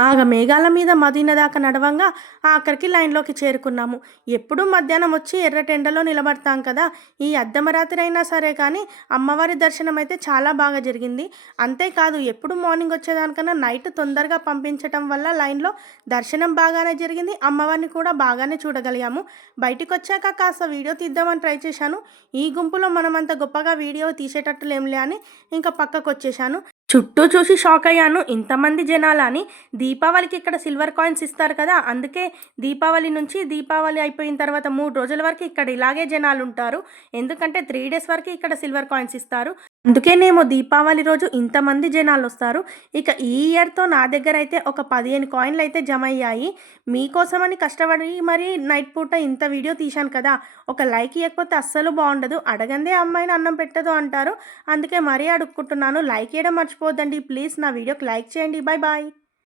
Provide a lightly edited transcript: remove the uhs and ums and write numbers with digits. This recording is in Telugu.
ఆగ మేఘాల మీద మదీన దాకా నడవంగా ఆఖరికి లైన్లోకి చేరుకున్నాము. ఎప్పుడూ మధ్యాహ్నం వచ్చి ఎర్రటెండలో నిలబడతాం కదా! ఈ అర్ధమరాత్రి అయినా సరే కానీ అమ్మవారి దర్శనం అయితే చాలా బాగా జరిగింది. అంతేకాదు ఎప్పుడు మార్నింగ్ వచ్చేదానికన్నా నైట్ తొందరగా పంపించటం వల్ల లైన్‌లో దర్శనం బాగానే జరిగింది. అమ్మవారిని కూడా బాగానే చూడగలిగాము. బయటికొచ్చాక కాస్త వీడియో తీద్దామని ట్రై చేశాను. ఈ గుంపులో మనమంత గొప్పగా వీడియో తీసేటట్టు లేంలే అని ఇంకా పక్కకొచ్చేశాను. చుట్టూ చూసి షాకయ్యాను. ఇంతమంది జనాలా అని. దీపావళికి ఇక్కడ సిల్వర్ కాయిన్స్ ఇస్తారు కదా! అందుకే దీపావళి నుంచి దీపావళి అయిపోయిన తర్వాత 3 రోజుల వరకు ఇక్కడ ఇలాగే జనాలుంటారు. ఎందుకంటే 3 డేస్ వరకు ఇక్కడ సిల్వర్ కాయిన్స్ ఇస్తారు. అందుకేనేమో దీపావళి రోజు ఇంతమంది జనాలొస్తారు. ఇక ఈ ఇయర్‌తో నా దగ్గరైతే ఒక 15 కాయిన్‌లయితే జమయ్యాయి. మీకోసమని కష్టపడి మరీ నైట్ పూట ఇంత వీడియో తీశాను కదా! ఒక లైక్ ఇయ్యకపోతే అస్సలు బావుండదు. అడగందే అమ్మాయిని అన్నం పెట్టదు అంటారు. అందుకే మరీ అడుక్కుంటున్నాను. లైక్ ఇయ్యడం మర్చిపోవద్దండి. ప్లీజ్ నా వీడియోకి లైక్ చేయండి. Bye bye.